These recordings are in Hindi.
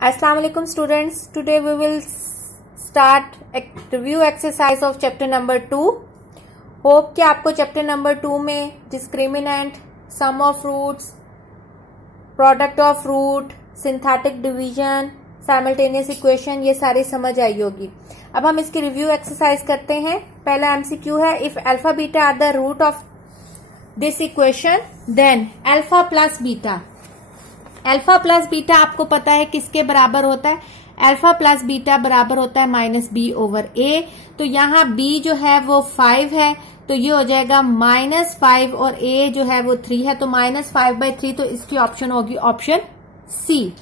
Assalamu alaikum students. Today we will start a review exercise of chapter number 2. Hope कि आपको chapter number 2 में discriminant, sum of roots, product of root, synthetic division, simultaneous equation ये सारी समझ आई होगी. अब हम इसकी review exercise करते हैं. पहला MCQ है if alpha beta are the root of this equation then alpha plus beta. Alpha plus beta आपको पता है किसके बराबर होता है. अल्फा प्लस बीटा बराबर होता है माइनस बी ओवर ए. तो यहाँ बी जो है वो 5 है तो ये हो जाएगा -5 और ए जो है वो 3 है तो -5/3. तो इसकी ऑप्शन होगी ऑप्शन सी.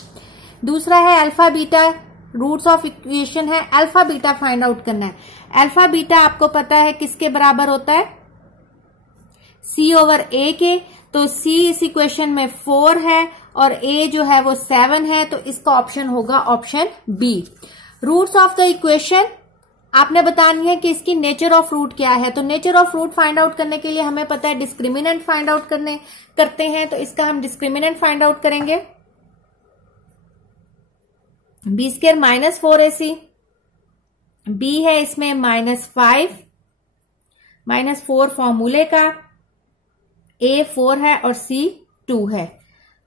दूसरा है alpha beta roots of equation है. अल्फा बीटा फाइंड आउट करना है. अल्फा बीटा आपको पता है किसके बराबर होता है सी ओवर ए के. तो सी इस इक्वेशन में 4 है और ए जो है वो 7 है तो इसका ऑप्शन होगा option B. Roots of the equation आपने बतानी है कि इसकी नेचर ऑफ रूट क्या है. तो nature of root find out करने के लिए हमें पता है डिस्क्रिमिनेंट फाइंड आउट करते हैं. तो इसका हम डिस्क्रिमिनेंट फाइंड आउट करेंगे. बी स्क्वायर -4ac, बी है इसमें -5, -4 फॉर्मूले का, ए 4 है और सी 2 है.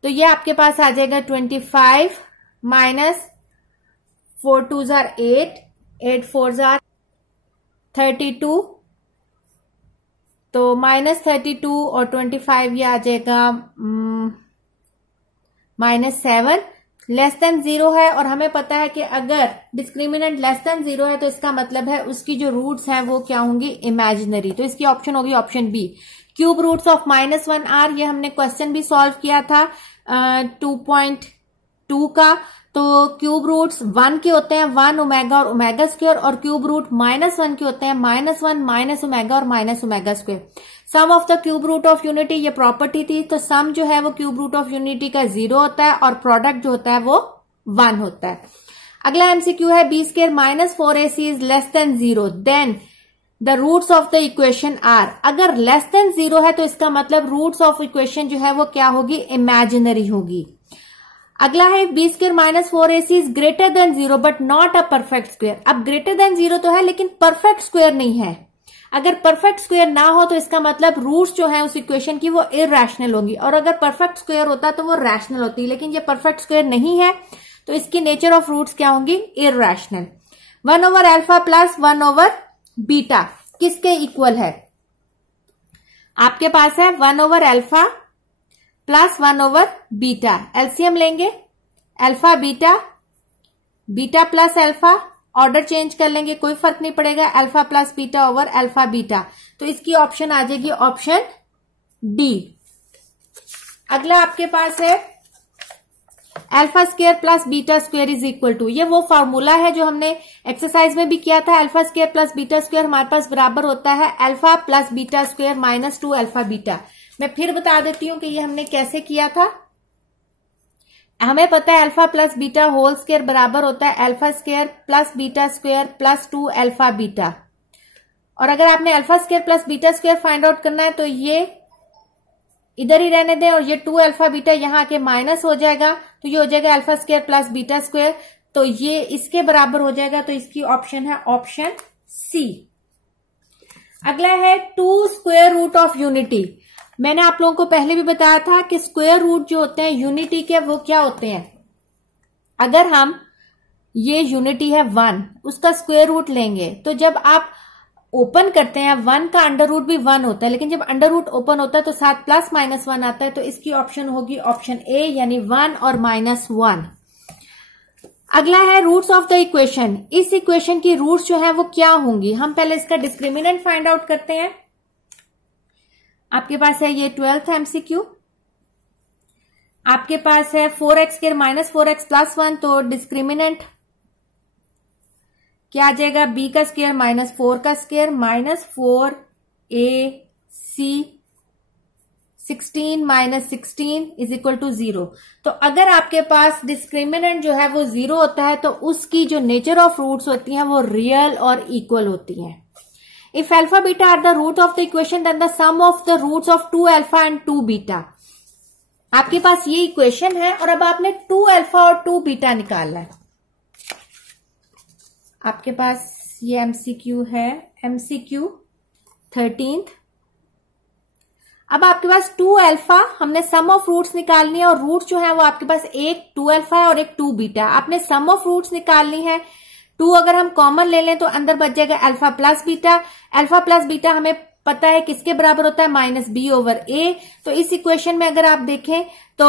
तो ये आपके पास आ जाएगा 25 -4 2s are 8, 8 4s are 32. तो -32 और 25 ये आ जाएगा -7. लेस देन 0 है और हमें पता है कि अगर डिस्क्रिमिनेंट लेस देन 0 है तो इसका मतलब है उसकी जो रूट्स हैं वो क्या होंगी इमेजिनरी. तो इसकी ऑप्शन होगी option B. Cube roots of -1 are. ये हमने क्वेश्चन भी सॉल्व किया था 2.2 का. तो क्यूब रूट्स 1 के होते हैं 1 ओमेगा और ओमेगा स्क्वायर और क्यूब रूट -1 के होते हैं -1 माइनस ओमेगा और minus omega square. Sum of the cube root of unity ये प्रॉपर्टी थी. तो सम जो है वो क्यूब रूट ऑफ यूनिटी का 0 होता है और प्रोडक्ट जो होता है वो 1 होता है. अगला एमसीक्यू है b square -4ac is less than 0 then the roots of the equation are. अगर लेस देन 0 है तो इसका मतलब रूट्स ऑफ इक्वेशन जो है वो क्या होगी इमेजिनरी होगी. अगला है b square -4ac is greater than 0 but not a perfect square. अब ग्रेटर देन 0 तो है लेकिन परफेक्ट स्क्वायर नहीं है. अगर परफेक्ट स्क्वायर ना हो तो इसका मतलब रूट्स जो है उस इक्वेशन की वो इरैशनल होंगी और अगर परफेक्ट स्क्वायर होता तो वो रैशनल होती. लेकिन ये परफेक्ट स्क्वायर नहीं है तो इसकी नेचर ऑफ रूट्स क्या होंगी irrational. 1 over alpha plus 1 over beta किसके इक्वल है. आपके पास है 1 over alpha plus 1 over beta. LCM लेंगे alpha beta, beta plus alpha, order change कर लेंगे कोई फर्क नहीं पड़ेगा. Alpha plus beta over alpha beta. तो इसकी ऑप्शन आ जाएगी ऑप्शन डी. अगला आपके पास है alpha square plus beta square is equal to. ये वो फॉर्मूला है जो हमने एक्सरसाइज में भी किया था. Alpha square plus beta square हमारे पास बराबर होता है alpha plus beta square -2 alpha beta. मैं फिर बता देती हूं कि ये हमने कैसे किया था. हमें पता है alpha plus beta whole square बराबर होता है alpha square plus beta square +2 alpha beta. और अगर आपने alpha square plus beta square find out करना है तो ये इधर ही रहने दें और ये 2 अल्फा बीटा यहाँ के माइनस हो जाएगा. तो ये हो जाएगा alpha square plus beta square. तो ये इसके बराबर हो जाएगा. तो इसकी ऑप्शन है ऑप्शन सी. अगला है 2 स्क्वायर रूट ऑफ यूनिटी. मैंने आप लोगों को पहले भी बताया था कि स्क्वायर रूट जो होते हैं यूनिटी के वो क्या होते हैं. अगर हम ये यूनिटी है 1 उसका स्क्वायर रूट लेंगे तो जब आप ओपन करते हैं 1 का अंडर रूट भी 1 होता है लेकिन जब अंडर रूट ओपन होता है तो साथ +-1 आता है. तो इसकी ऑप्शन होगी ऑप्शन ए यानी 1 और -1. अगला है रूट्स ऑफ द इक्वेशन. इस इक्वेशन की रूट्स जो है वो क्या होंगी. हम पहले इसका डिस्क्रिमिनेंट फाइंड आउट करते हैं. आपके पास है ये 12th एमसीक्यू. आपके पास है 4x स्क्वायर -4x + 1. तो डिस्क्रिमिनेंट क्या आ जाएगा b का स्क्वायर -4 का square -4ac 16 - 16 is equal to 0. तो अगर आपके पास डिस्क्रिमिनेंट जो है वो 0 होता है तो उसकी जो नेचर ऑफ रूट्स होती हैं वो रियल और इक्वल होती हैं. If alpha beta are the root of the equation then the sum of the roots of 2 alpha and 2 beta. आपके पास ये इक्वेशन है और अब आपने 2 अल्फा और 2 बीटा निकालना है। आपके पास ये एमसीक्यू है, एमसीक्यू 13। अब आपके पास 2 अल्फा, हमने सम ऑफ रूट्स निकालनी है और रूट्स जो है वो आपके पास एक 2 अल्फा है और एक 2 बीटा। आपने सम ऑफ रूट्स निकालनी है। 2 अगर हम कॉमन ले लें तो अंदर बच जाएगा alpha plus beta. Alpha plus beta हमें पता है किसके बराबर होता है, माइनस बी ओवर ए। तो इस इक्वेशन में अगर आप देखें तो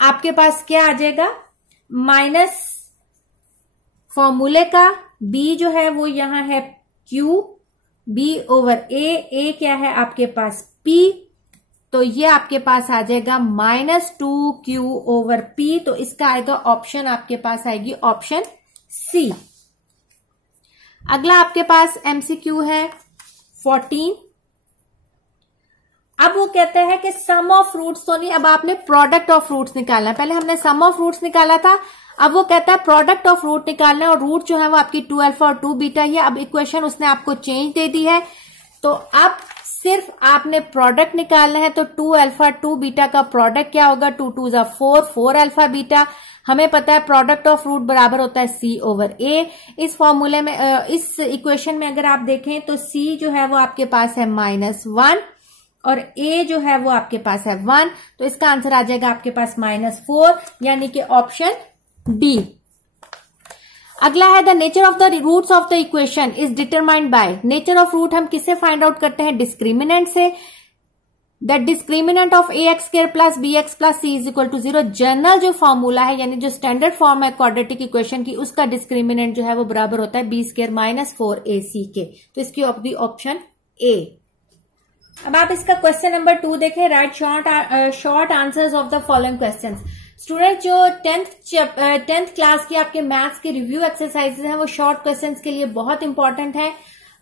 आपके पास क्या आ जाएगा, माइनस फॉर्मूले का b जो है वो यहां है q, b ओवर a क्या है आपके पास p, तो ये आपके पास आ जाएगा -2q ओवर p। तो इसका आएगा ऑप्शन, आपके पास आएगी ऑप्शन सी। अगला आपके पास एमसीक्यू है 14। अब वो कहता है कि सम ऑफ रूट्स तो नहीं, अब आपने प्रोडक्ट ऑफ रूट्स निकालना है। पहले हमने सम ऑफ रूट्स निकाला था, अब वो कहता है प्रोडक्ट ऑफ रूट निकालना है और रूट जो है वो आपकी 2 अल्फा और 2 बीटा ही है। अब इक्वेशन उसने आपको चेंज दे दी है, तो अब सिर्फ आपने प्रोडक्ट निकालना है। तो 2 अल्फा 2 बीटा का प्रोडक्ट क्या होगा, 2 2 जा 4, 4 अल्फा बीटा। हमें पता है प्रोडक्ट ऑफ रूट बराबर होता है सी ओवर ए। इस फॉर्मूले में, इस इक्वेशन में अगर आप देखें तो सी जो है वो आपके पास है -1 और a जो है वो आपके पास है 1। तो इसका आंसर आ जाएगा आपके पास -4, यानी कि ऑप्शन डी। अगला है the nature of the roots of the equation is determined by. Nature of root हम किससे फाइंड आउट करते हैं, डिस्क्रिमिनेंट से। The discriminant of ax² plus bx plus c is equal to 0। General जो फॉर्मूला है, यानी जो स्टैंडर्ड फॉर्म है क्वाड्रेटिक इक्वेशन की, उसका डिस्क्रिमिनेंट जो है वो बराबर होता है b² माइनस 4ac के। तो इसकी ऑप्शन ए। अब आप इसका क्वेश्चन नंबर 2 देखें। Right short answers of the following questions. Student जो 10th क्लास की आपके मैथ्स के रिव्यू एक्सरसाइजेस हैं वो शॉर्ट क्वेश्चंस के लिए बहुत इंपॉर्टेंट है।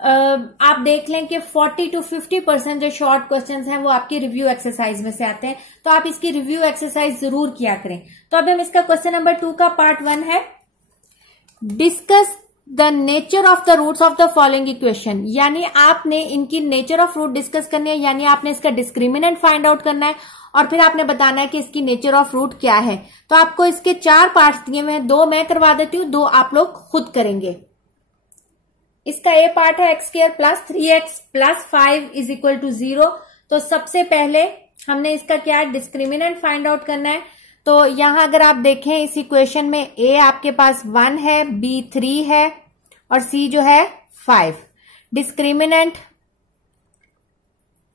आप देख लें कि 40 to 50% जो शॉर्ट क्वेश्चंस हैं वो आपके रिव्यू एक्सरसाइज में से आते हैं, तो आप इसकी रिव्यू एक्सरसाइज जरूर किया करें। तो अब हम इसका क्वेश्चन नंबर 2 का पार्ट 1 है, discuss the nature of the roots of the following equation. यानी आपने इनकी नेचर ऑफ रूट डिस्कस करनी है, यानी आपने इसका डिस्क्रिमिनेंट फाइंड आउट करना है और फिर आपने बताना है कि इसकी नेचर ऑफ रूट क्या है। तो आपको इसके 4 पार्ट्स दिए हुए हैं, 2 मैं करवा देती हूँ, 2 आप लोग खुद करेंगे। इसका ए पार्ट है x² plus 3x plus 5 is equal to 0। तो सबसे पहले हमने इसका क्या डिस्क्रिमिनेंट फाइंड आउट करना है। तो यहां अगर आप देखें इस इक्वेशन में a आपके पास 1 है, b 3 है और c जो है 5। डिस्क्रिमिनेंट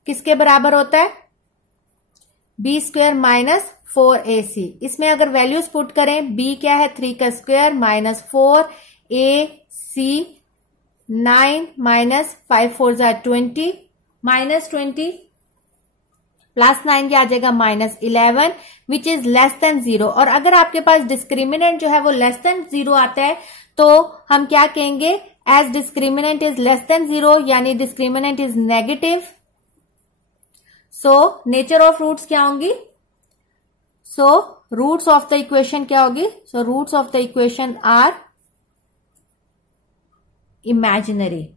किसके बराबर होता है, b² माइनस 4ac। इसमें अगर वैल्यूज पुट करें, b क्या है 3 का स्क्वायर माइनस 4, ac 9 माइनस 5 4 जा 20 माइनस 20 प्लस 9 क्या आ जाएगा -11 विच इज लेस देन 0। और अगर आपके पास डिस्क्रिमिनेंट जो है वो लेस देन 0 आता है तो हम क्या कहेंगे, as discriminant is less than 0, यानी discriminant is negative. So nature of roots क्या होंगी, so roots of the equation क्या होगी, so roots of the equation are imaginary.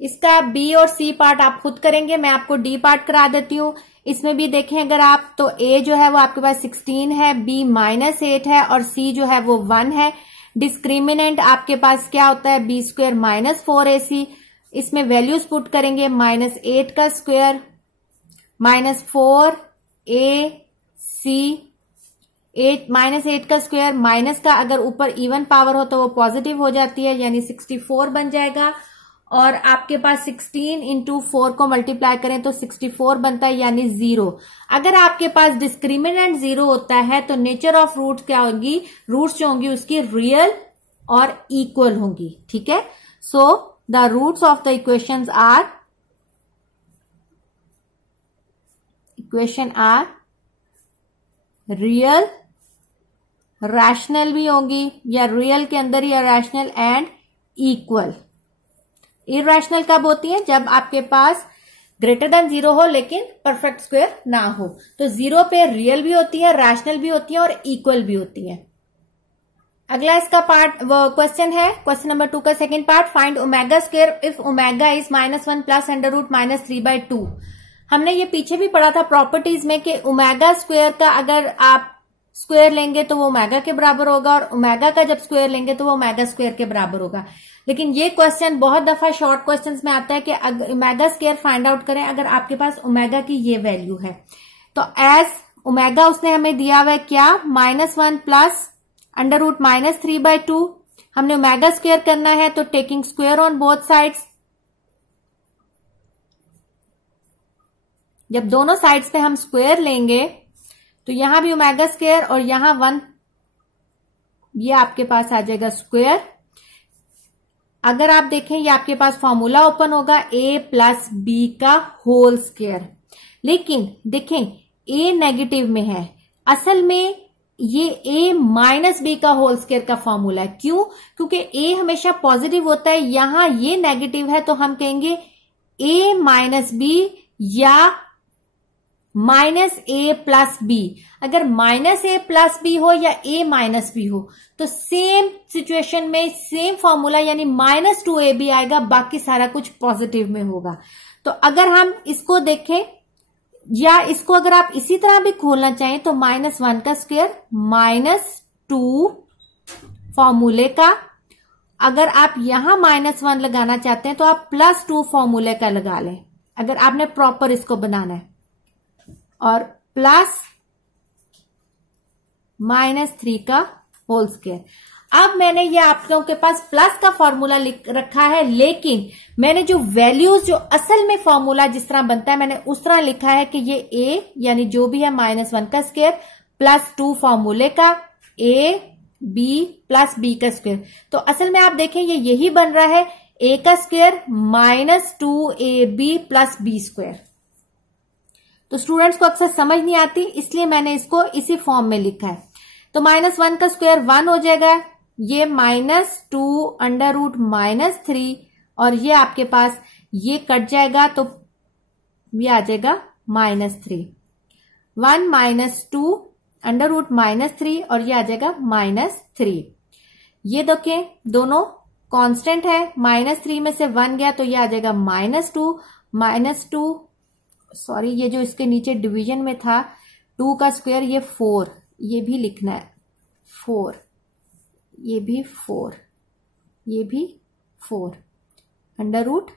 इसका बी और सी पार्ट आप खुद करेंगे, मैं आपको डी पार्ट करा देती हूं। इसमें भी देखें अगर आप, तो ए जो है वो आपके पास 16 है, बी -8 है और सी जो है वो 1 है। डिस्क्रिमिनेंट आपके पास क्या होता है, b² माइनस 4ac। इसमें वैल्यूज पुट करेंगे, -8 का स्क्वायर माइनस 4ac, 8 का स्क्वायर, माइनस का अगर ऊपर इवन पावर हो तो वो पॉजिटिव हो जाती है, यानी 64 बन जाएगा। और आपके पास 16 इंटू 4 को मल्टीप्लाई करें तो 64 बनता है, यानी 0। अगर आपके पास डिस्क्रिमिनेंट 0 होता है तो नेचर ऑफ रूट क्या होगी, रूट्स जो होंगी उसकी रियल और इक्वल होंगी। ठीक है, so the roots of the equation are real, rational भी होंगी, या रियल के अंदर या रैशनल एंड इक्वल। इरैशनल कब होती है, जब आपके पास ग्रेटर देन 0 हो लेकिन परफेक्ट स्क्वायर ना हो। तो 0 पे रियल भी होती है, रैशनल भी होती है और इक्वल भी होती है। अगला इसका पार्ट क्वेश्चन है, क्वेश्चन नंबर 2 का second part, find omega square if omega is -1 plus under root -3/2। हमने ये पीछे भी पढ़ा था प्रॉपर्टीज में कि ओमेगा स्क्वायर का अगर आप स्क्वायर लेंगे तो वो ओमेगा के बराबर होगा, और ओमेगा का जब स्क्वायर लेंगे तो वो ओमेगा स्क्वायर के बराबर होगा। लेकिन ये क्वेश्चन बहुत दफा शॉर्ट क्वेश्चंस में आता है कि अगर ओमेगा स्क्वायर फाइंड आउट करें अगर आपके पास ओमेगा की ये वैल्यू है। तो एज ओमेगा उसने हमें दिया हुआ है क्या, -1 प्लस अंडर रूट -3/2। हमने ओमेगा स्क्वायर करना है तो taking square on both sides. जब दोनों साइड्स पे हम स्क्वायर लेंगे तो यहां भी ओमेगा स्क्वायर और यहां 1, ये आपके पास आ जाएगा स्क्वायर। अगर आप देखें ये आपके पास फॉर्मूला ओपन होगा a प्लस बी का होल स्क्वायर। लेकिन देखें a नेगेटिव में है, असल में ये a माइनस बी का होल स्क्वायर का फॉर्मूला है। क्यों? क्योंकि a हमेशा पॉजिटिव होता है, यहां ये नेगेटिव है तो हम कहेंगे a माइनस बी या -a प्लस बी। अगर -a प्लस बी हो या a माइनस बी हो तो सेम सिचुएशन में सेम फॉर्मूला यानी -2ab आएगा, बाकी सारा कुछ पॉजिटिव में होगा। तो अगर हम इसको देखें या इसको अगर आप इसी तरह भी खोलना चाहें तो -1 का स्क्वायर -2 फॉर्मूले का, अगर आप यहां -1 लगाना चाहते हैं तो आप +2 फॉर्मूले का लगा लें अगर आपने प्रॉपर इसको बनाना है, और प्लस -3 का होल स्क्वायर। अब मैंने ये आप लोगों के पास प्लस का फॉर्मूला लिख रखा है, लेकिन मैंने जो वैल्यूज जो असल में फॉर्मूला जिस तरह बनता है मैंने उस तरह लिखा है कि ये a यानी जो भी है -1 का स्क्वायर +2 फॉर्मूले का a b प्लस b का स्क्वायर। तो असल में आप देखें ये यही बन रहा है a का square -2ab plus b square. तो स्टूडेंट्स को अक्सर समझ नहीं आती, इसलिए मैंने इसको इसी फॉर्म में लिखा है। तो -1 का स्क्वायर 1 हो जाएगा, ये -2 अंडर रूट -3, और ये आपके पास ये कट जाएगा तो ये आ जाएगा -3। 1 -2 अंडर रूट -3 और ये आ जाएगा -3। ये देखें दोनों कांस्टेंट है, -3 में से 1 गया तो ये आ जाएगा -2 सॉरी ये जो इसके नीचे डिवीजन में था 2 का स्क्वायर, ये 4, ये भी लिखना है 4, ये भी 4, ये भी 4 अंडर रूट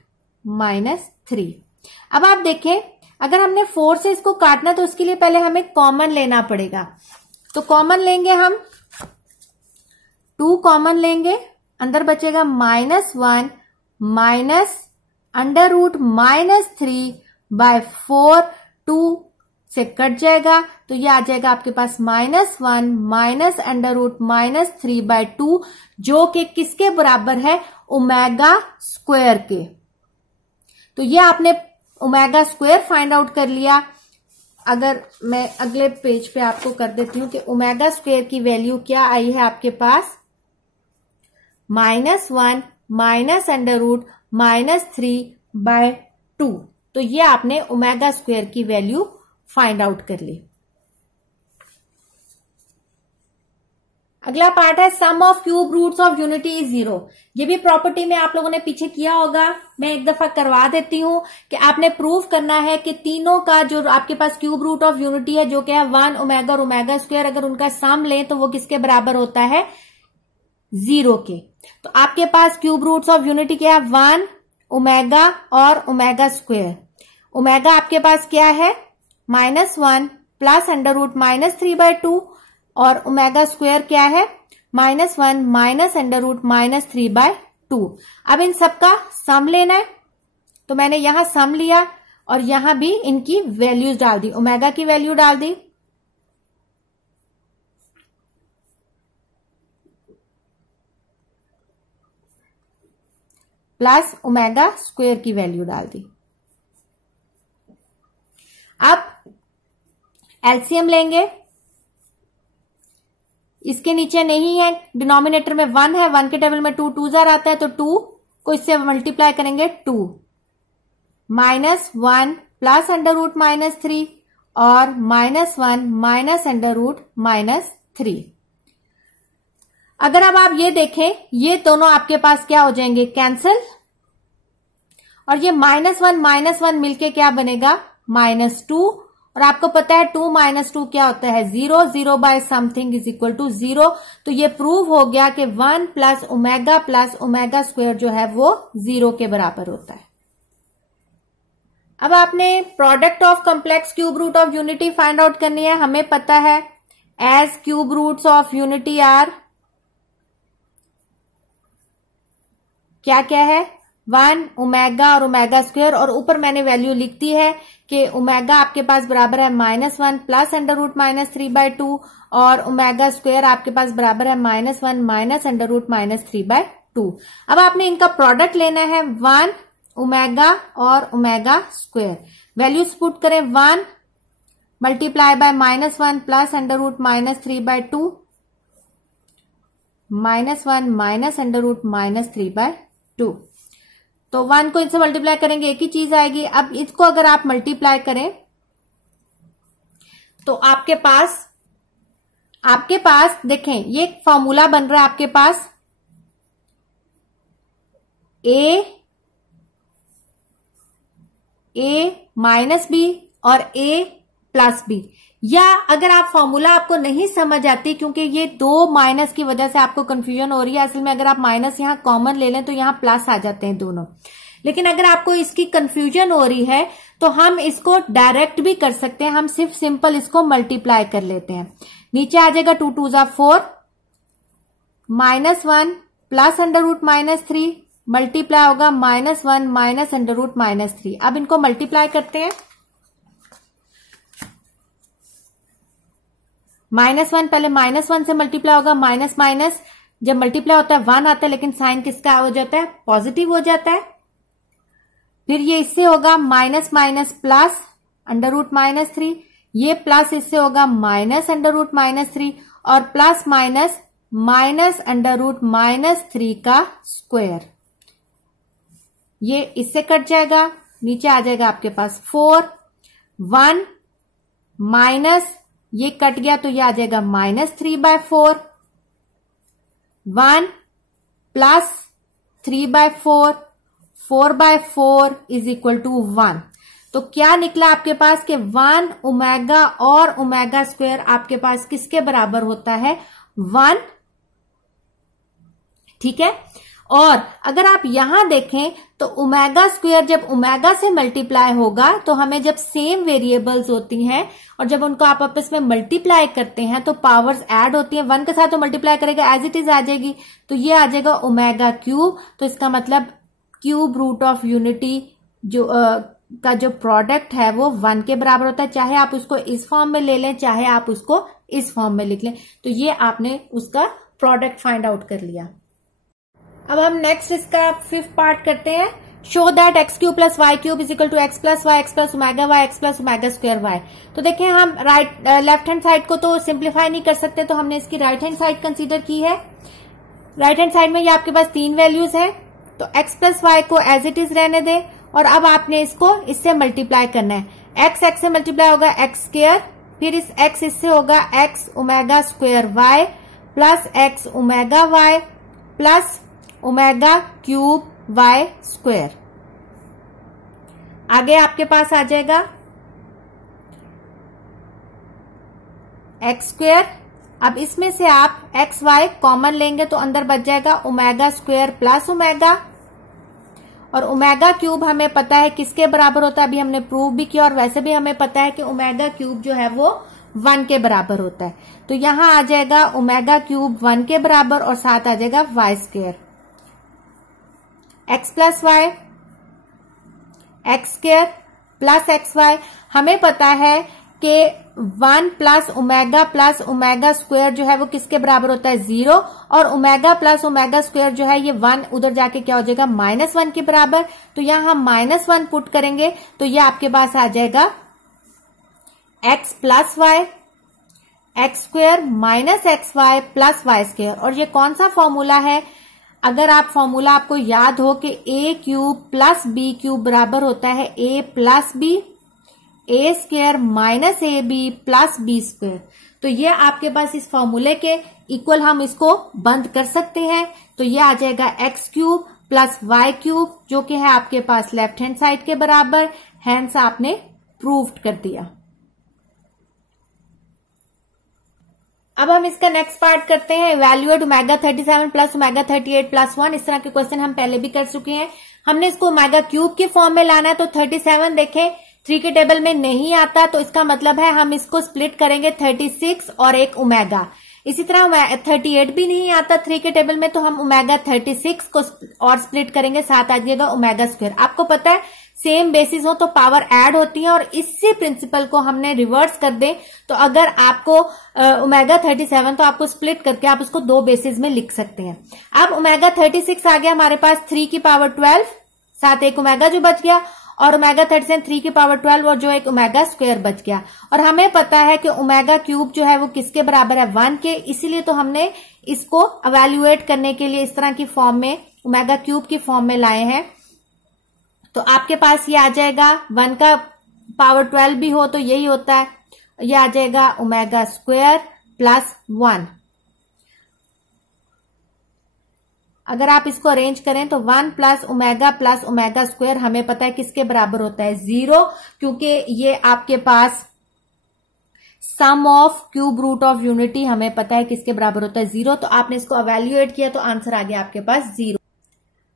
-3। अब आप देखें अगर हमने 4 से इसको काटना तो उसके लिए पहले हमें कॉमन लेना पड़ेगा। तो कॉमन लेंगे हम 2 कॉमन लेंगे, अंदर बचेगा -1 माइनस अंडर रूट -3/4, 2 से कट जाएगा तो ये आ जाएगा आपके पास -1 माइनस अंडर रूट -3/2, जो कि किसके बराबर है, ओमेगा स्क्वायर के। तो ये आपने ओमेगा स्क्वायर फाइंड आउट कर लिया। अगर मैं अगले पेज पे आपको कर देती हूं कि ओमेगा स्क्वायर की वैल्यू क्या आई है आपके पास, -1 माइनस अंडर रूट -3/2। तो ये आपने ओमेगा स्क्वायर की वैल्यू फाइंड आउट कर ली। अगला पार्ट है sum of cube roots of unity is 0। ये भी प्रॉपर्टी में आप लोगों ने पीछे किया होगा, मैं एक दफा करवा देती हूं कि आपने प्रूव करना है कि तीनों का जो आपके पास क्यूब रूट ऑफ यूनिटी है जो कि है 1 ओमेगा और ओमेगा स्क्वायर, अगर उनका सम लें तो वो किसके बराबर होता है, 0 के। तो आपके पास क्यूब रूट्स ऑफ यूनिटी क्या है, 1 ओमेगा और ओमेगा स्क्वायर। ओमेगा आपके पास क्या है, -1 प्लस अंडर रूट -3/2, और ओमेगा स्क्वायर क्या है, -1 माइनस अंडर रूट -3/2। अब इन सबका सम लेना है, तो मैंने यहां सम लिया और यहां भी इनकी वैल्यूज डाल दी, ओमेगा की वैल्यू डाल दी, प्लस ओमेगा स्क्वायर की वैल्यू डाल दी। अब एलसीएम लेंगे, इसके नीचे नहीं है, डिनोमिनेटर में 1 है, 1 के टेबल में 2 2 जार आता है, तो 2 को इससे मल्टीप्लाई करेंगे 2 -1 प्लस अंडर रूट -3 और -1 माइनस अंडर रूट -3। अगर अब आप ये देखें, ये दोनों आपके पास क्या हो जाएंगे, कैंसिल, और ये -1 मिलके क्या बनेगा, -2, और आपको पता है 2 - 2 क्या होता है, 0, 0 by something is equal to 0। तो ये प्रूव हो गया कि 1 प्लस ओमेगा स्क्वायर जो है वो 0 के बराबर होता है। अब आपने product of complex cube root of unity find out करनी है। हमें पता है as cube roots of unity are क्या क्या है, 1 ओमेगा और ओमेगा स्क्वायर, और ऊपर मैंने वैल्यू लिख दी है कि ओमेगा आपके पास बराबर है -1 प्लस √-3/2 और ओमेगा स्क्वायर आपके पास बराबर है -1 माइनस √-3/2। अब आपने इनका प्रोडक्ट लेना है 1 ओमेगा और ओमेगा स्क्वायर। वैल्यूज पुट करें, 1 मल्टीप्लाई बाय -1 प्लस √-3/2 -1 माइनस √-3/2। तो 1 को इनसे मल्टीप्लाई करेंगे एक ही चीज आएगी। अब इसको अगर आप मल्टीप्लाई करें तो आपके पास देखें ये फॉर्मूला बन रहा है आपके पास a माइनस बी और a प्लस बी। या अगर आप फॉर्मूला आपको नहीं समझ आती, क्योंकि ये 2 माइनस की वजह से आपको कंफ्यूजन हो रही है, असल में अगर आप माइनस यहां कॉमन ले लें तो यहां प्लस आ जाते हैं दोनों। लेकिन अगर आपको इसकी कंफ्यूजन हो रही है तो हम इसको डायरेक्ट भी कर सकते हैं, हम सिर्फ सिंपल इसको मल्टीप्लाई कर लेते हैं। नीचे आ जाएगा 2 2 4 -1 प्लस √-3 मल्टीप्लाई होगा -1 माइनस √-3। अब इनको मल्टीप्लाई करते हैं। -1 पहले -1 से मल्टीप्लाई होगा, माइनस माइनस जब मल्टीप्लाई होता है 1 आता है, लेकिन साइन किसका हो जाता है, पॉजिटिव हो जाता है। फिर ये इससे होगा माइनस माइनस प्लस √-3, ये प्लस इससे होगा माइनस √-3 और प्लस माइनस √-3 का स्क्वायर। ये इससे कट जाएगा, नीचे आ जाएगा आपके पास 4 1 माइनस ये कट गया तो ये आ जाएगा -3/4 1 प्लस 3/4 4/4 इज इक्वल टू 1। तो क्या निकला आपके पास कि 1 ओमेगा और ओमेगा स्क्वायर आपके पास किसके बराबर होता है, 1। ठीक है। और अगर आप यहां देखें तो ओमेगा स्क्वायर जब ओमेगा से मल्टीप्लाई होगा तो हमें जब सेम वेरिएबल्स होती हैं और जब उनको आप आपस में मल्टीप्लाई करते हैं तो पावर्स ऐड होती हैं। 1 के साथ तो मल्टीप्लाई करेगा एज इट इज आ जाएगी, तो ये आ जाएगा ओमेगा क्यूब। तो इसका मतलब क्यूब रूट ऑफ यूनिटी जो का जो प्रोडक्ट है वो 1 के बराबर होता है, चाहे आप उसको इस फॉर्म में ले लें चाहे आप उसको इस फॉर्म में लिख लें। तो ये आपने उसका प्रोडक्ट फाइंड आउट कर लिया। अब हम नेक्स्ट इसका 5th पार्ट करते हैं। Show that x³ plus y³ is equal to x plus y x plus omega y x plus omega square y. तो देखें हम लेफ्ट हैंड साइड को तो सिंप्लीफाई नहीं कर सकते, तो हमने इसकी राइट हैंड साइड कंसीडर की है। राइट हैंड साइड में ये आपके पास 3 वैल्यूज है, तो x प्लस वाई को एज इट इज रहने दें और अब आपने इसको इससे मल्टीप्लाई करना है। x से मल्टीप्लाई होगा x², फिर इस x इससे होगा x omega square y plus x omega y plus omega cube y square. आगे आपके पास आ जाएगा x²। अब इसमें से आप x y कॉमन लेंगे तो अंदर बच जाएगा ओमेगा स्क्वायर प्लस ओमेगा, और ओमेगा क्यूब हमें पता है किसके बराबर होता है, अभी हमने प्रूव भी किया, और वैसे भी हमें पता है कि ओमेगा क्यूब जो है वो 1 के बराबर होता है। तो यहां आ जाएगा ओमेगा क्यूब 1 के बराबर और साथ आ जाएगा y²। x plus y x² plus XY, हमें पता है कि 1 प्लस ओमेगा स्क्वायर जो है वो किसके बराबर होता है, 0, और ओमेगा प्लस ओमेगा स्क्वायर जो है ये 1 उधर जाके क्या हो जाएगा, -1 के बराबर। तो यहां हम -1 पुट करेंगे तो ये आपके पास आ जाएगा x plus y x² minus XY plus y²। और ये कौन सा फॉर्मूला है, अगर आप फॉर्मूला आपको याद हो कि a³ प्लस b³ बराबर होता है a plus b, a² minus ab plus b²। तो ये आपके पास इस फॉर्मूले के इक्वल हम इसको बंद कर सकते हैं, तो ये आ जाएगा x cube plus y cube, जो कि है आपके पास लेफ्ट हैंड साइड के बराबर। हैंस आपने प्रूव्ड कर दिया। अब हम इसका नेक्स्ट पार्ट करते हैं, evaluate omega 37 plus omega 38 plus 1। इस तरह के क्वेश्चन हम पहले भी कर चुके हैं। हमने इसको ओमेगा क्यूब के फॉर्म में लाना है, तो 37 देखें 3 के टेबल में नहीं आता, तो इसका मतलब है हम इसको स्प्लिट करेंगे 36 और एक ओमेगा। इसी तरह 38 भी नहीं आता 3 के टेबल में, तो हम ओमेगा 36 को और स्प्लिट करेंगे, साथ आ जाएगा ओमेगा स्क्वायर। आपको पता है सेम बेसिस हो तो पावर ऐड होती है, और इसी प्रिंसिपल को हमने रिवर्स कर दें तो अगर आपको ओमेगा 37 तो आपको स्प्लिट करके आप उसको 2 बेसिस में लिख सकते हैं। अब ओमेगा 36 आ गया हमारे पास 3 की पावर 12, साथ एक ओमेगा जो बच गया, और ओमेगा 37 3 की पावर 12 और जो एक ओमेगा स्क्वायर बच गया। और हमें पता है कि ओमेगा क्यूब जो है वो किसके बराबर है 1 के, इसीलिए तो हमने इसको इवैल्यूएट करने के लिए इस तरह की फॉर्म में ओमेगा क्यूब की फॉर्म में लाए हैं। तो आपके पास ये आ जाएगा 1 का पावर 12 भी हो तो यही होता है, ये आ जाएगा ओमेगा स्क्वायर प्लस 1। अगर आप इसको अरेंज करें तो 1 प्लस ओमेगा स्क्वायर हमें पता है किसके बराबर होता है 0, क्योंकि ये आपके पास sum of cube root of unity हमें पता है किसके बराबर होता है 0। तो आपने इसको इवैल्यूएट किया तो आंसर आ गया आपके पास 0।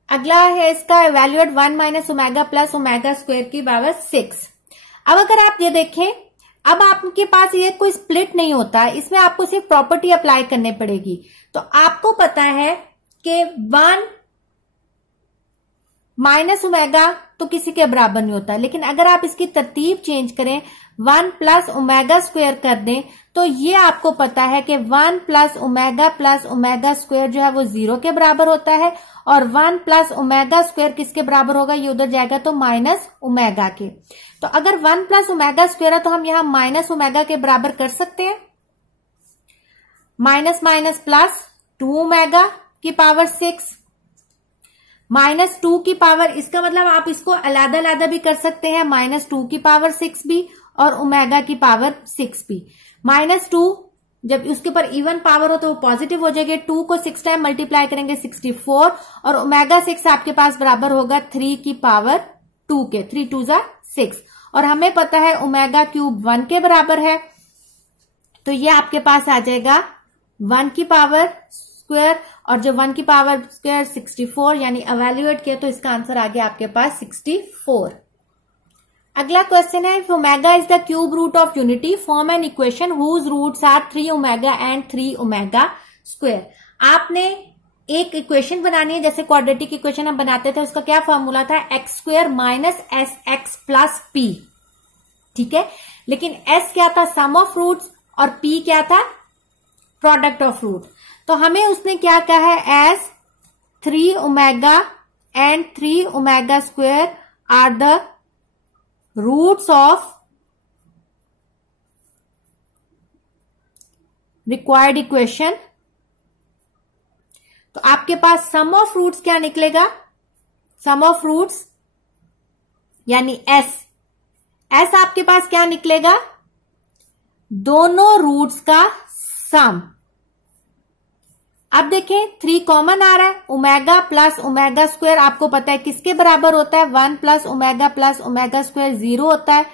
अगला है इसका evaluate 1 minus omega plus omega square की पावर 6। अब अगर आप ये देखें, अब आपके पास ये कोई स्प्लिट नहीं होता, इसमें आपको सिर्फ प्रॉपर्टी अप्लाई करने पड़ेगी। तो आपको पता है कि 1 माइनस ओमेगा तो किसी के बराबर नहीं होता, लेकिन अगर आप इसकी तरतीब चेंज करें 1 प्लस ओमेगा स्क्वायर कर दें तो ये आपको पता है कि 1 प्लस ओमेगा स्क्वायर जो है वो 0 के बराबर होता है, और 1 प्लस ओमेगा स्क्वायर किसके बराबर होगा, ये उधर जाएगा तो माइनस ओमेगा के। तो अगर 1 प्लस ओमेगा स्क्वायर है तो हम यहां माइनस ओमेगा के बराबर कर सकते हैं। माइनस माइनस प्लस 2 ओमेगा की पावर 6 माइनस 2 की पावर, इसका मतलब आप इसको अलग अलग भी कर सकते हैं, माइनस 2 की पावर 6 भी और ओमेगा की पावर 6 भी। माइनस 2 जब उसके ऊपर इवन पावर हो तो वो पॉजिटिव हो जाएगी, 2 को 6 टाइम मल्टीप्लाई करेंगे 64, और ओमेगा 6 आपके पास बराबर होगा 3 की पावर 2 के, 3 2 जा 6। और हमें पता है ओमेगा क्यूब 1 के बराबर है, तो ये आपके पास आ जाएगा 1 की पावर स्क्वायर, और जो 1 की पावर स्क्वायर 64, यानी इवैल्यूएट किया तो इसका आंसर आ गया आपके पास 64। अगला क्वेश्चन है, omega is the cube root of unity, form an equation whose roots are 3 omega and 3 omega square. आपने एक इक्वेशन बनानी है, जैसे क्वाड्रेटिक इक्वेशन हम बनाते थे, उसका क्या फॉर्मूला था, x square minus S x plus P. ठीक है, लेकिन एस क्या था, सम ऑफ रूट्स, और पी क्या था, प्रोडक्ट ऑफ रूट। तो हमें उसने क्या कहा है, as 3 omega and 3 omega square are the roots of required equation. तो आपके पास सम ऑफ रूट्स क्या निकलेगा, सम ऑफ रूट्स यानी एस, एस आपके पास क्या निकलेगा, दोनों रूट्स का सम। अब देखें 3 कॉमन आ रहा है, ओमेगा प्लस ओमेगा स्क्वायर आपको पता है किसके बराबर होता है, 1 प्लस ओमेगा स्क्वायर 0 होता है।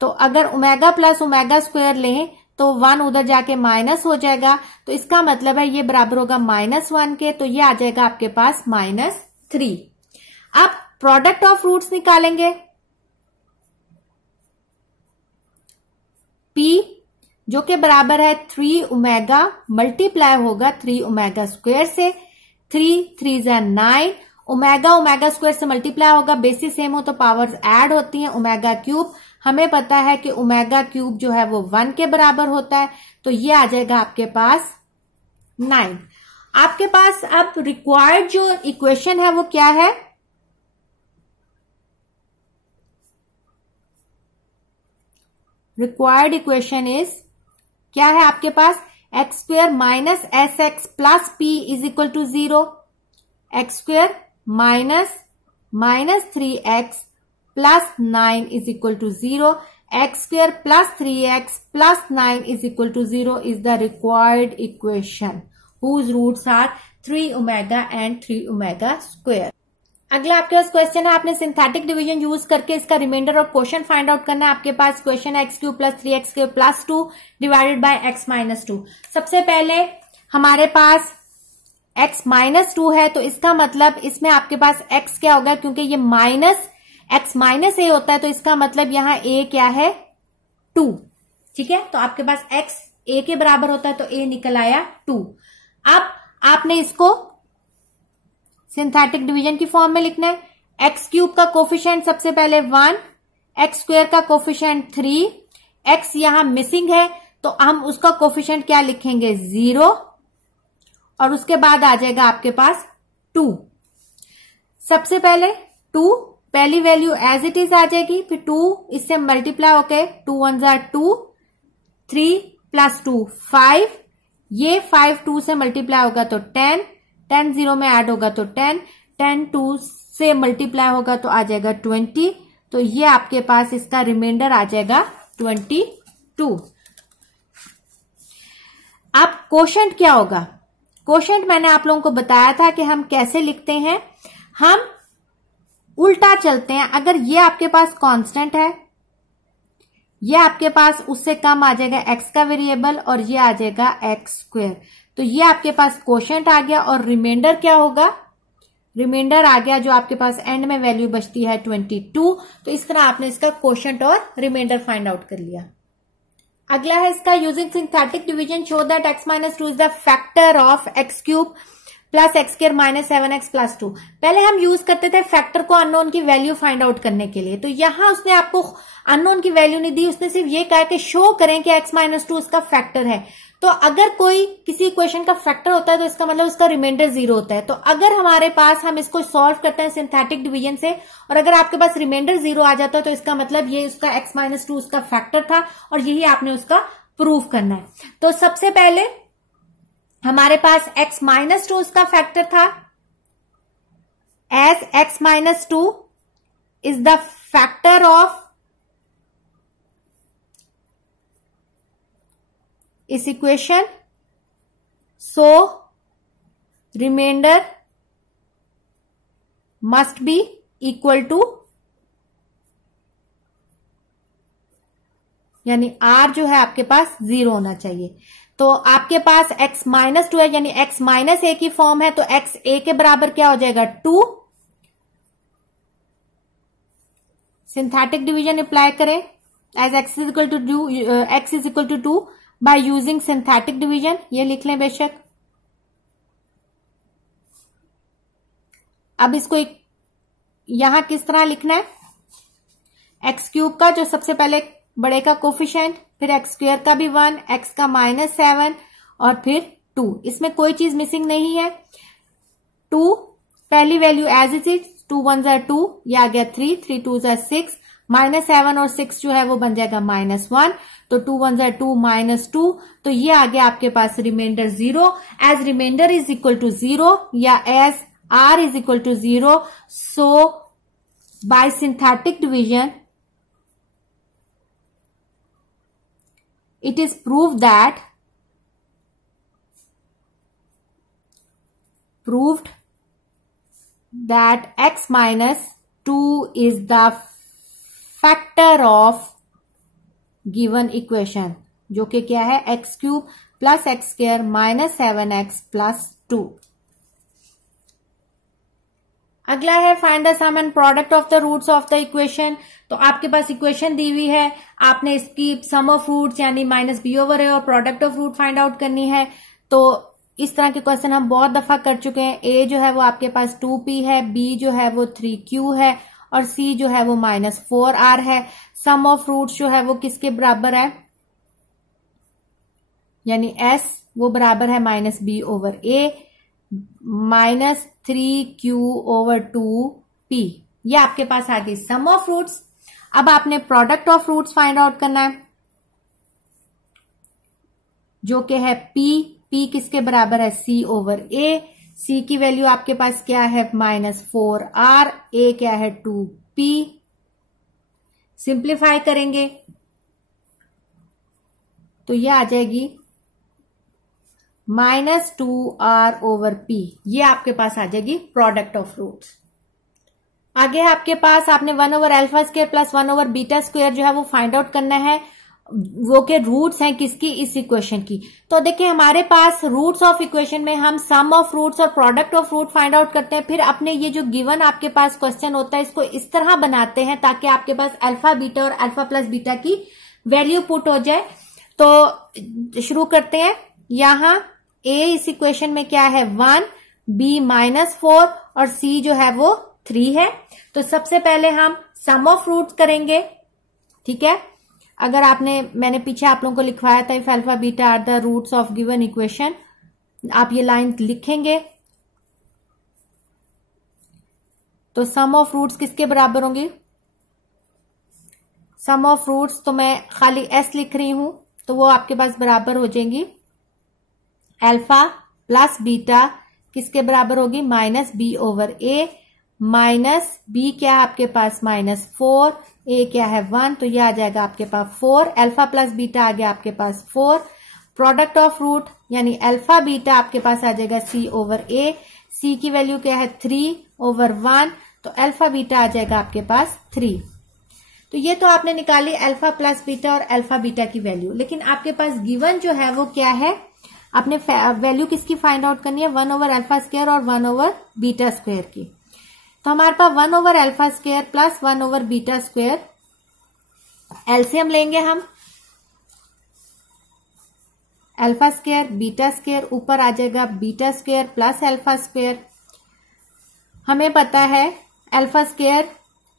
तो अगर ओमेगा प्लस ओमेगा स्क्वायर लें तो 1 उधर जाके माइनस हो जाएगा, तो इसका मतलब है ये बराबर होगा -1 के, तो ये आ जाएगा आपके पास -3। अब प्रोडक्ट ऑफ रूट्स निकालेंगे, P जो के बराबर है 3 ओमेगा मल्टीप्लाई होगा 3 ओमेगा स्क्वायर से, 3 3 जा 9, ओमेगा स्क्वायर से मल्टीप्लाई होगा, बेसिस सेम हो तो पावर्स ऐड होती हैं, ओमेगा क्यूब। हमें पता है कि ओमेगा क्यूब जो है वो 1 के बराबर होता है, तो ये आ जाएगा आपके पास 9। आपके पास अब रिक्वायर्ड जो इक्वेशन है वो क्या है, रिक्वायर्ड इक्वेशन इज क्या है आपके पास, x square minus S x plus P is equal to 0, x square minus 3x plus 9 is equal to 0। X square plus 3x plus 9 is equal to 0 is the required equation whose roots are 3 omega and 3 omega square. अगला आपके पास क्वेश्चन है, आपने सिंथेटिक डिवीजन यूज करके इसका रिमाइंडर और क्वोशंट फाइंड आउट करना है। आपके पास क्वेश्चन है x cube plus 3x cube plus 2 divided by x minus 2। सबसे पहले हमारे पास x माइनस 2 है, तो इसका मतलब इसमें आपके पास x क्या होगा, क्योंकि ये माइनस x माइनस a होता है, तो इसका मतलब यहां a क्या है 2। ठीक है, तो आपके पास x a के बराबर होता है, तो a निकल आया 2। अब आपने इसको सिंथेटिक डिवीजन की फॉर्म में लिखना है। एक्स क्यूब का कोफिशिएंट सबसे पहले 1, एक्स स्क्वायर का कोफिशिएंट 3, एक्स यहां मिसिंग है तो हम उसका कोफिशिएंट क्या लिखेंगे 0, और उसके बाद आ जाएगा आपके पास 2। सबसे पहले 2 पहली वैल्यू एज इट इज आ जाएगी, फिर 2 इससे मल्टीप्लाई होके 2 1 जार 2, 3 प्लस 2 5, ये 5 2 से मल्टीप्लाई होगा तो 10, 10 0 में ऐड होगा तो 10, 10 2 से मल्टीप्लाई होगा तो आ जाएगा 20, तो ये आपके पास इसका रिमाइंडर आ जाएगा 22। अब क्वोशंट क्या होगा, क्वोशंट मैंने आप लोगों को बताया था कि हम कैसे लिखते हैं, हम उल्टा चलते हैं। अगर ये आपके पास कांस्टेंट है, ये आपके पास उससे कम आ जाएगा x का वेरिएबल और ये आ जाएगा एक्स स्क्वायर, तो ये आपके पास क्वोशंट आ गया। और रिमाइंडर क्या होगा, रिमाइंडर आ गया जो आपके पास एंड में वैल्यू बचती है 22। तो इस तरह आपने इसका क्वोशंट और रिमाइंडर फाइंड आउट कर लिया। अगला है इसका using synthetic division show that x minus 2 is the factor of x cube plus x square minus 7x plus 2। पहले हम यूज करते थे फैक्टर को अननोन की वैल्यू फाइंड आउट करने के लिए, तो यहां उसने आपको अननोन की वैल्यू नहीं दी, उसने सिर्फ ये कहा कि शो करें कि x माइनस 2 उसका फैक्टर है। तो अगर कोई किसी इक्वेशन का फैक्टर होता है तो इसका मतलब उसका रिमाइंडर 0 होता है। तो अगर हमारे पास हम इसको सॉल्व करते हैं सिंथेटिक डिवीजन से और अगर आपके पास रिमाइंडर 0 आ जाता है तो इसका मतलब ये उसका x माइनस 2 उसका फैक्टर था और यही आपने उसका प्रूफ करना है। तो सबसे पहले हमारे पास x माइनस 2 उसका फैक्टर था, as x minus 2 is the factor of इस equation, so remainder must be equal to, यानी r जो है आपके पास 0 होना चाहिए। तो आपके पास x माइनस 2 है, यानी x माइनस a की फॉर्म है, तो x a के बराबर क्या हो जाएगा 2। सिंथेटिक डिवीजन अप्लाई करें as x is equal to 2 by using synthetic division, ये लिख लें बेशक। अब इसको यहां किस तरह लिखना है, एक्स क्यूब का जो सबसे पहले बड़े का कोफिशिएंट, फिर एक्स स्क्वायर का भी 1, एक्स का माइनस 7 और फिर 2, इसमें कोई चीज मिसिंग नहीं है। 2 पहली वैल्यू एज इट इज, 2 1 जार 2, ये आ गया 3, 3 2 जार 6, माइनस 7 और 6 जो है वो बन जाएगा -1, तो 2 1 जार 2 -2, तो ये आ गया आपके पास remainder 0। As remainder is equal to 0 या as r is equal to 0, so by synthetic division it is proved that x minus 2 is the factor of given equation, जो कि क्या है x cube plus x square minus 7x plus 2। अगला है find the sum and product of the roots of the equation. तो आपके पास इक्वेशन दी हुई है, आपने इसकी सम ऑफ रूट्स यानी माइनस बी ओवर ए और product of root find out करनी है। तो इस तरह के क्वेश्चन हम बहुत दफा कर चुके हैं। ए जो है वो आपके पास 2p है, बी जो है वो 3q है और सी जो है वो -4r है। सम ऑफ रूट्स जो है वो किसके बराबर है, यानी s वो बराबर है -b over a -3q over 2p। ये आपके पास आ गई सम ऑफ रूट्स। अब आपने product of roots find out करना है, जो कि है p किसके बराबर है c ओवर a। c की वैल्यू आपके पास क्या है -4r, a क्या है 2p। सिंप्लीफाई करेंगे तो ये आ जाएगी -2r/p। ये आपके पास आ जाएगी प्रोडक्ट ऑफ रूट्स। आगे आपके पास आपने 1/α² प्लस 1/β² जो है वो फाइंड आउट करना है, वो के रूट्स हैं किसकी, इस इक्वेशन की। तो देखिए हमारे पास रूट्स ऑफ इक्वेशन में हम सम ऑफ रूट्स और product of root find out करते हैं। फिर अपने ये जो गिवन आपके पास क्वेश्चन होता है इसको इस तरह बनाते हैं ताकि आपके पास अल्फा बीटा और अल्फा प्लस बीटा की वैल्यू पुट हो जाए। तो शुरू करते हैं। यहां ए इस इक्वेशन में क्या है 1, बी -4 और सी जो है वो 3 है। तो सबसे पहले हम सम ऑफ रूट्स करेंगे, ठीक है। अगर मैंने पीछे आप लोगों को लिखवाया था if alpha beta are the roots of given equation, आप ये लाइन लिखेंगे। तो सम ऑफ रूट्स किसके बराबर होंगे, सम ऑफ रूट्स तो मैं खाली एस लिख रही हूं, तो वो आपके पास बराबर हो जाएंगी अल्फा प्लस बीटा किसके बराबर होगी -b/a माइनस बी क्या है आपके पास -4, ए क्या है 1, तो ये आ जाएगा आपके पास 4। अल्फा प्लस बीटा आ गया आपके पास 4। प्रोडक्ट ऑफ रूट यानी अल्फा बीटा आपके पास आ जाएगा c/a। सी की वैल्यू क्या है 3/1, तो अल्फा बीटा आ जाएगा आपके पास 3। तो ये तो आपने निकाली अल्फा प्लस बीटा और अल्फा बीटा की वैल्यू। लेकिन आपके पास गिवन जो है वो क्या है, आपने वैल्यू किसकी फाइंड आउट करनी है 1/α² और 1/β² की। तो हमारे पास 1/α² प्लस 1/β², एलसीएम लेंगे हम, α² β², ऊपर आ जाएगा β² प्लस α²। हमें पता है α²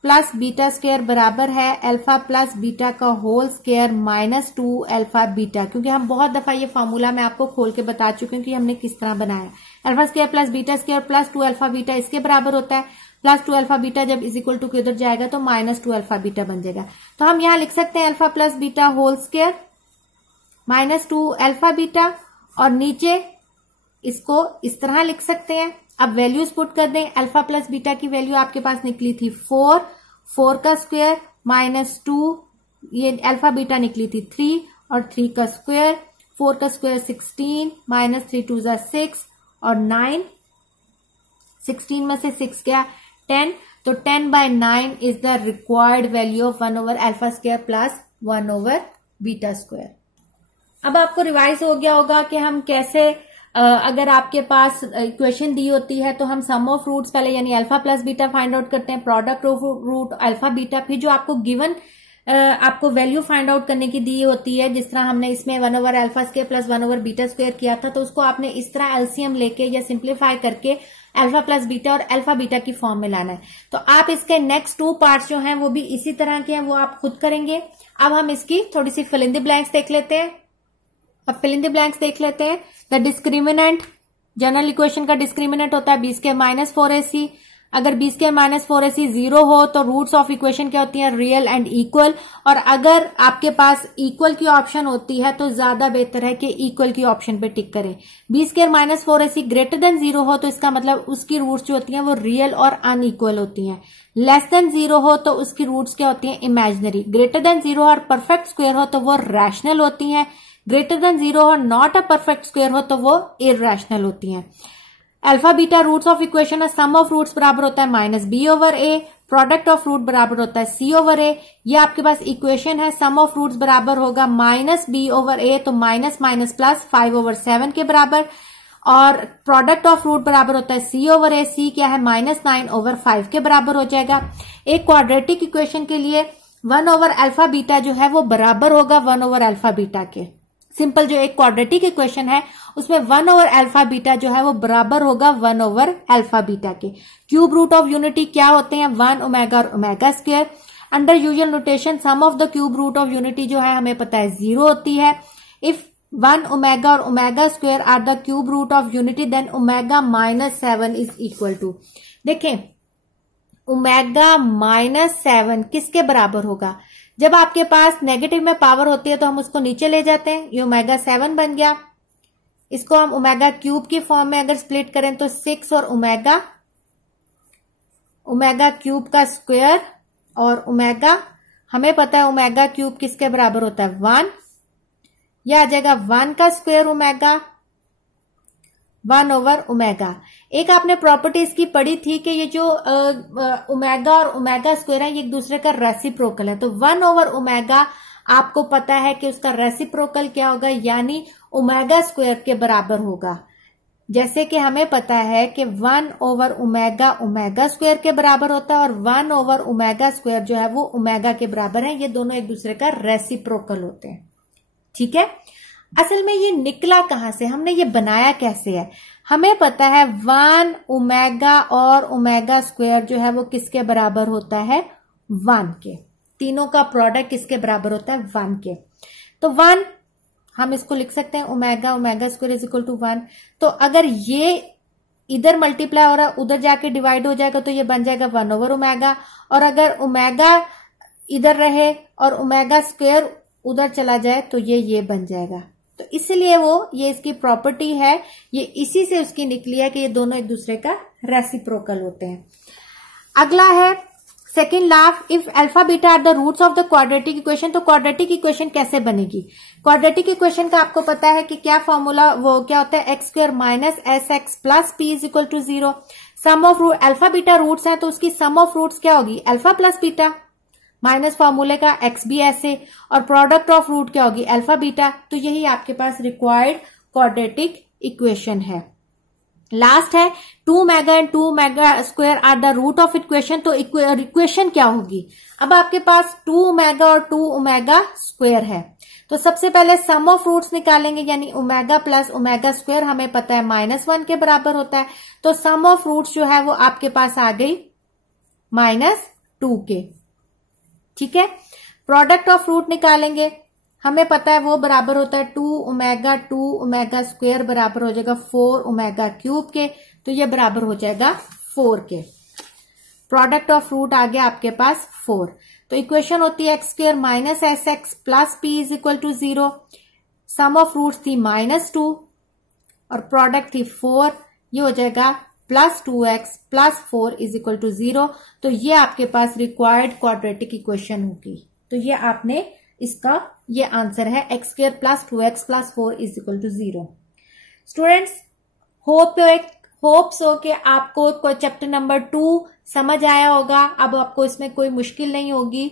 प्लस β² बराबर है अल्फा प्लस बीटा का होल स्क्वायर -2 α बीटा, क्योंकि हम बहुत दफा ये फॉर्मूला मैं आपको खोल के बता चुकी हूँ कि हमने किस तरह बनाया। α² प्लस β² प्लस 2 α बीटा इसके बराबर होता है, प्लस 2 α बीटा जब इज इक्वल टू के उधर जाएगा तो -2 α बीटा बन जाएगा। तो हम यहां लिख सकते हैं alpha plus beta whole square -2 α beta, और नीचे इसको इस तरह लिख सकते हैं। अब वैल्यूज पुट कर दें। अल्फा प्लस बीटा की वैल्यू आपके पास निकली थी 4 का स्क्वायर -2, ये अल्फा बीटा निकली थी 3 और 3 का स्क्वायर, 4 का स्क्वायर 16 -3 2 6 और 9, 16 में से 6 क्या 10, तो 10/9 is the required value of 1/α² plus 1/β²। अब आपको रिवाइज हो गया होगा कि हम कैसे अगर आपके पास इक्वेशन दी होती है तो हम सम ऑफ रूट्स पहले यानी alpha plus beta find out करते हैं, product of root alpha beta, फिर जो आपको गिवन आपको वैल्यू फाइंड आउट करने की दी होती है, जिस तरह हमने इसमें 1/α² प्लस 1/β² किया था, तो उसको आपने इस तरह एलसीएम लेके या सिंप्लीफाई करके अल्फा प्लस बीटा और अल्फा बीटा की फॉर्म में लाना है। तो आप इसके नेक्स्ट 2 पार्ट्स जो हैं वो भी इसी तरह के हैं, वो आप खुद करेंगे। अब हम इसकी थोड़ी सी फिल इन द ब्लैंक्स देख लेते हैं। अब फिल इन द ब्लैंक्स देख लेते हैं। द डिस्क्रिमिनेंट, जनरल इक्वेशन का डिस्क्रिमिनेंट होता है b² -4ac। अगर b² -4ac 0 हो तो रूट्स ऑफ इक्वेशन क्या होती हैं रियल एंड इक्वल, और अगर आपके पास इक्वल की ऑप्शन होती है तो ज्यादा बेहतर है कि इक्वल की ऑप्शन पे टिक करें। b² -4ac ग्रेटर देन 0 हो तो इसका मतलब उसकी रूट्स जो होती हैं वो रियल और अनइक्वल होती हैं। लेस देन 0 हो तो उसकी रूट्स क्या होती हैं इमेजिनरी। ग्रेटर देन 0 और परफेक्ट स्क्वायर हो तो वो रैशनल होती हैं। ग्रेटर देन 0 और नॉट अ परफेक्ट स्क्वायर हो तो वो इररेशनल होती हैं। Alpha beta roots of equation है, सम ऑफ रूट्स बराबर होता है -b/a, प्रोडक्ट ऑफ रूट बराबर होता है c/a। ये आपके पास इक्वेशन है, सम ऑफ रूट्स बराबर होगा -b/a, तो माइनस माइनस प्लस 5/7 के बराबर, और प्रोडक्ट ऑफ रूट बराबर होता है c/a। c क्या है -9/5 के बराबर हो जाएगा। एक क्वाड्रेटिक इक्वेशन के लिए 1/α बीटा जो है वो बराबर होगा 1/α बीटा के। सिंपल जो एक क्वाड्रेटिक इक्वेशन है उसमें 1/α बीटा जो है वो बराबर होगा 1/α बीटा के। क्यूब रूट ऑफ यूनिटी क्या होते हैं 1 ओमेगा और omega square. Under usual notation sum of the cube root of unity जो है हमें पता है 0 होती है। इफ 1 ओमेगा और omega square are the cube root of unity then omega -7 is equal to, देखें ओमेगा -7 किसके बराबर होगा, जब आपके पास नेगेटिव में पावर होती है तो हम उसको नीचे ले जाते हैं, ये ओमेगा 7 बन गया। इसको हम ओमेगा क्यूब की फॉर्म में अगर स्प्लिट करें तो 6 और ओमेगा क्यूब का स्क्वायर, और ओमेगा हमें पता है ओमेगा क्यूब किसके बराबर होता है 1, यह आ जाएगा 1 का स्क्वायर ओमेगा 1 ओवर ओमेगा। एक आपने प्रॉपर्टी इसकी पढ़ी थी कि ये जो ओमेगा और ओमेगा स्क्वायर है ये एक दूसरे का रेसिप्रोकल है, तो 1 ओवर ओमेगा आपको पता है कि उसका रेसिप्रोकल क्या होगा, यानी ओमेगा स्क्वायर के बराबर होगा। जैसे कि हमें पता है कि 1 ओवर ओमेगा ओमेगा स्क्वायर के बराबर होता है और 1 ओवर ओमेगा स्क्वायर जो है वो ओमेगा के बराबर है। ये दोनों एक दूसरे का रेसिप्रोकल होते हैं। ठीक है, असल में ये निकला कहां से, हमने ये बनाया कैसे है, हमें पता है 1 ओमेगा और ओमेगा स्क्वायर जो है वो किसके बराबर होता है, 1 के। तीनों का प्रोडक्ट किसके बराबर होता है, 1 के। तो 1 हम इसको लिख सकते हैं omega omega square is equal to 1। तो अगर ये इधर मल्टीप्लाई हो रहा है उधर जाके डिवाइड हो जाएगा तो ये बन जाएगा 1 ओवर ओमेगा, और अगर ओमेगा इधर रहे और ओमेगा स्क्वायर उधर चला जाए तो ये बन जाएगा। तो इसलिए ये इसकी प्रॉपर्टी है, ये इसी से उसकी निकली है कि ये दोनों एक दूसरे का रेसिप्रोकल होते हैं। अगला है second law, if alpha beta are the roots of the quadratic equation. तो क्वाड्रेटिक इक्वेशन कैसे बनेगी, क्वाड्रेटिक इक्वेशन का आपको पता है कि क्या फॉर्मूला, वो क्या होता है, x square minus S x plus P is equal to 0। Sum of root, alpha beta roots है तो उसकी सम ऑफ रूट्स क्या होगी, अल्फा प्लस बीटा, माइनस फॉर्मूले का एक्स भी ऐसे, और प्रोडक्ट ऑफ रूट क्या होगी, अल्फा बीटा। तो यही आपके पास रिक्वायर्ड क्वाड्रेटिक इक्वेशन है। लास्ट है 2 omega and 2 omega square are the root of equation. तो इक्वेशन क्या होगी, अब आपके पास 2 ओमेगा और 2 ओमेगा स्क्वायर है, तो सबसे पहले सम ऑफ रूट्स निकालेंगे, यानी ओमेगा प्लस ओमेगा स्क्वायर हमें पता है -1 के बराबर होता है। तो सम ऑफ रूट्स जो है वो आपके पास आ गई -2 के। ठीक है, प्रोडक्ट ऑफ रूट निकालेंगे, हमें पता है वो बराबर होता है 2 ओमेगा स्क्वायर बराबर हो जाएगा 4 ओमेगा क्यूब के, तो ये बराबर हो जाएगा 4 के। प्रोडक्ट ऑफ रूट आ गया आपके पास 4। तो इक्वेशन होती है x square minus S x plus P is equal to 0। Sum of roots थी -2 और प्रोडक्ट थी 4, ये हो जाएगा plus 2x plus 4 is equal to 0। तो ये आपके पास रिक्वायर्ड क्वाड्रेटिक इक्वेशन होगी। तो ये आपने इसका ये आंसर है, x square plus 2x plus 4 is equal to 0। Students, hopes हो कि आपको कोई चैप्टर नंबर 2 समझ आया होगा। अब आपको इसमें कोई मुश्किल नहीं होगी।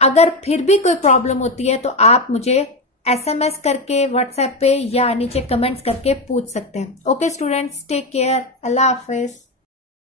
अगर फिर भी कोई प्रॉब्लम होती है तो आप मुझे SMS करके व्हाट्सएप पे या नीचे कमेंट्स करके पूछ सकते हैं। ओके स्टूडेंट्स, टेक केयर, अल्लाह हाफिज।